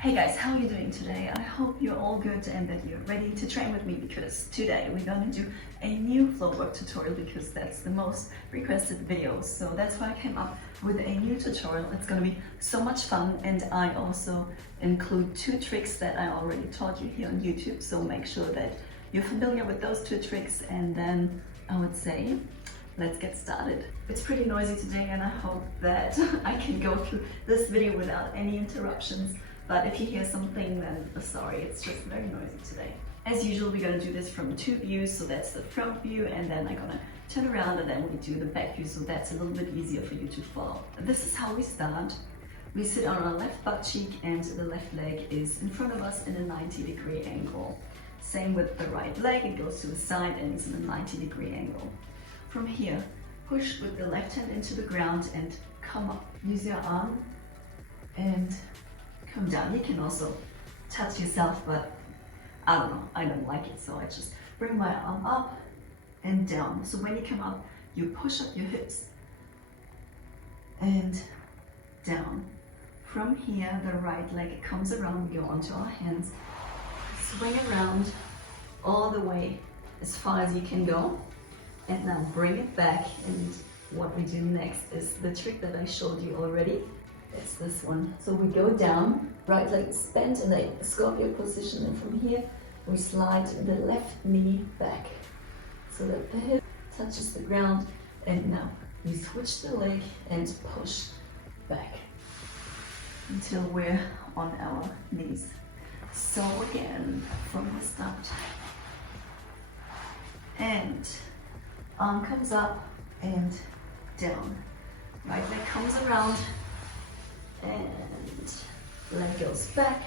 Hey guys, how are you doing today? I hope you're all good and that you're ready to train with me, because today we're gonna do a new floor work tutorial because that's the most requested video. So that's why I came up with a new tutorial. It's gonna be so much fun, and I also include 2 tricks that I already taught you here on YouTube. So make sure that you're familiar with those 2 tricks, and then I would say let's get started. It's pretty noisy today and I hope that I can go through this video without any interruptions. But if you hear something, then sorry, it's just very noisy today. As usual, we're gonna do this from 2 views. So that's the front view, and then I'm gonna turn around and then we do the back view. So that's a little bit easier for you to follow. This is how we start. We sit on our left butt cheek and the left leg is in front of us in a 90-degree angle. Same with the right leg, it goes to the side and it's in a 90-degree angle. From here, push with the left hand into the ground and come up. Use your arm and come down. You can also touch yourself, but I don't know, I don't like it, so I just bring my arm up and down. So when you come up, you push up your hips and down. From here, the right leg comes around, we go onto our hands, swing around all the way as far as you can go, and now bring it back. And what we do next is the trick that I showed you already. It's this one. So we go down, right leg is bent in a scorpio position, and from here we slide the left knee back so that the hip touches the ground, and now we switch the leg and push back until we're on our knees. So again, from the start. And arm comes up and down. Right leg comes around and leg goes back.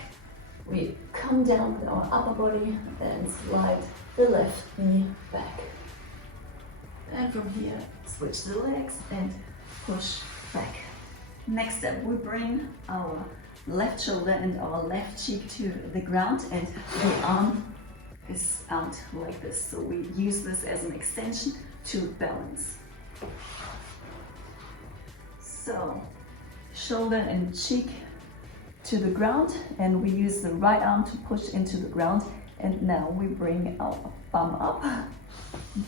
We come down with our upper body and slide the left knee back. And from here, switch the legs and push back. Next step, we bring our left shoulder and our left cheek to the ground, and the arm is out like this. So we use this as an extension to balance. So shoulder and cheek to the ground, and we use the right arm to push into the ground, and now we bring our bum up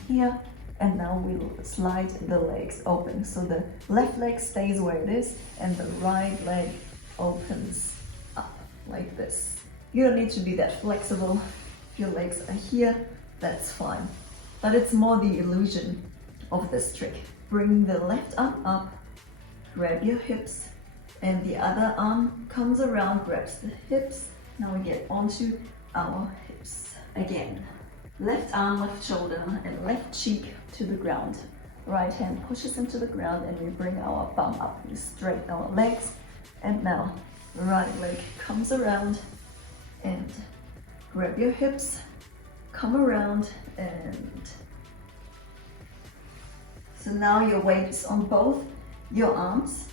here, and now we'll slide the legs open. So the left leg stays where it is and the right leg opens up like this. You don't need to be that flexible. If your legs are here, that's fine, but it's more the illusion of this trick. Bring the left arm up, grab your hips, and the other arm comes around, grabs the hips. Now we get onto our hips. Again, left arm, left shoulder, and left cheek to the ground. Right hand pushes into the ground, and we bring our bum up. We straighten our legs, and now the right leg comes around and grab your hips, come around, and so now your weight is on both your arms,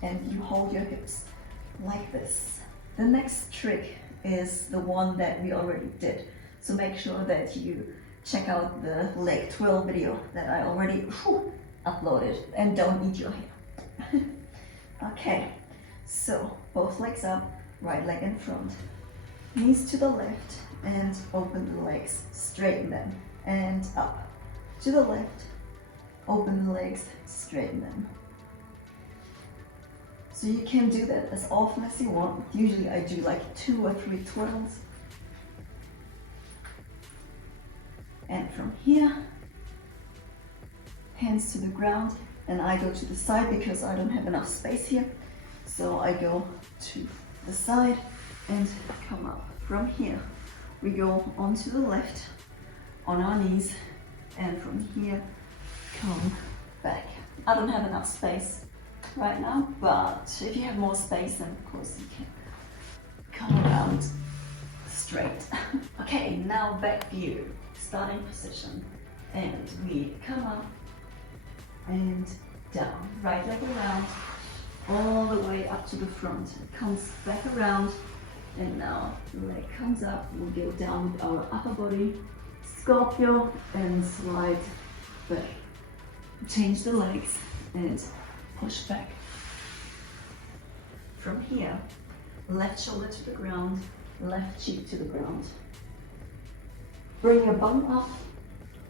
and you hold your hips like this. The next trick is the one that we already did. So make sure that you check out the leg twirl video that I already uploaded, and don't eat your hair. Okay, so both legs up, right leg in front, knees to the left, and open the legs, straighten them, and up to the left, open the legs, straighten them. So you can do that as often as you want. Usually I do like 2 or 3 twirls. And from here, hands to the ground, and I go to the side because I don't have enough space here. So I go to the side and come up. From here, we go onto the left on our knees, and from here, come back. I don't have enough space right now, but if you have more space, then of course you can come around straight. Okay, now back view, starting position, and we come up and down, right leg around, all the way up to the front, it comes back around, and now the leg comes up, we'll go down with our upper body, scorpio, and slide back. Change the legs and push back. From here, left shoulder to the ground, left cheek to the ground. Bring your bum up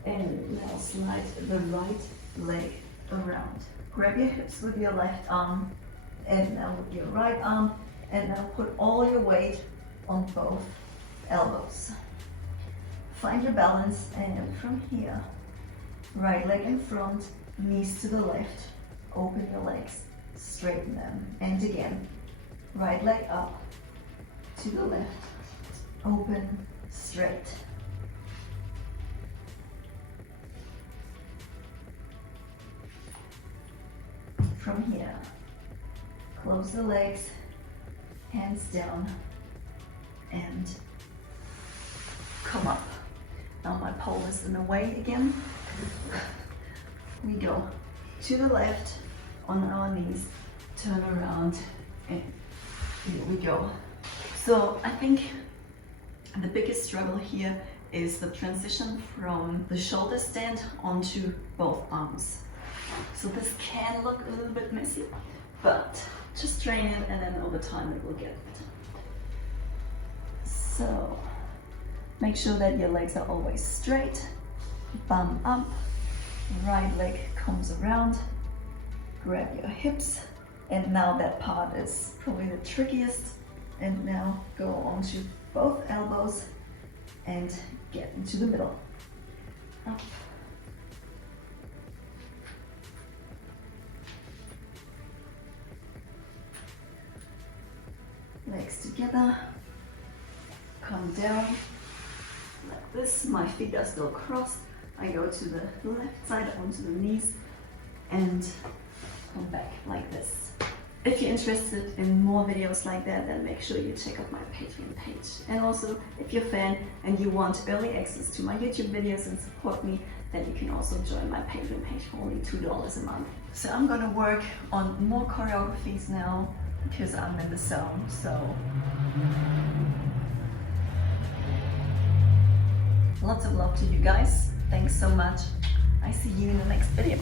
and now slide the right leg around. Grab your hips with your left arm and now with your right arm, and now put all your weight on both elbows. Find your balance, and from here, right leg in front, knees to the left, open your legs, straighten them, and again, right leg up to the left, open, straight. From here, close the legs, hands down, and come up. Now my pole is in the way again. We go to the left on our knees, turn around, and here we go. So I think the biggest struggle here is the transition from the shoulder stand onto both arms. So this can look a little bit messy, but just train it and then over time it will get better. So make sure that your legs are always straight, bum up, right leg comes around, grab your hips, and now that part is probably the trickiest. And now go onto both elbows and get into the middle. Up. Legs together, come down like this. My feet are still crossed. I go to the left side onto the knees and come back like this. If you're interested in more videos like that, then make sure you check out my Patreon page. And also, if you're a fan and you want early access to my YouTube videos and support me, then you can also join my Patreon page for only $2 a month. So I'm gonna work on more choreographies now, because I'm in the zone, so lots of love to you guys. Thanks so much. I see you in the next video.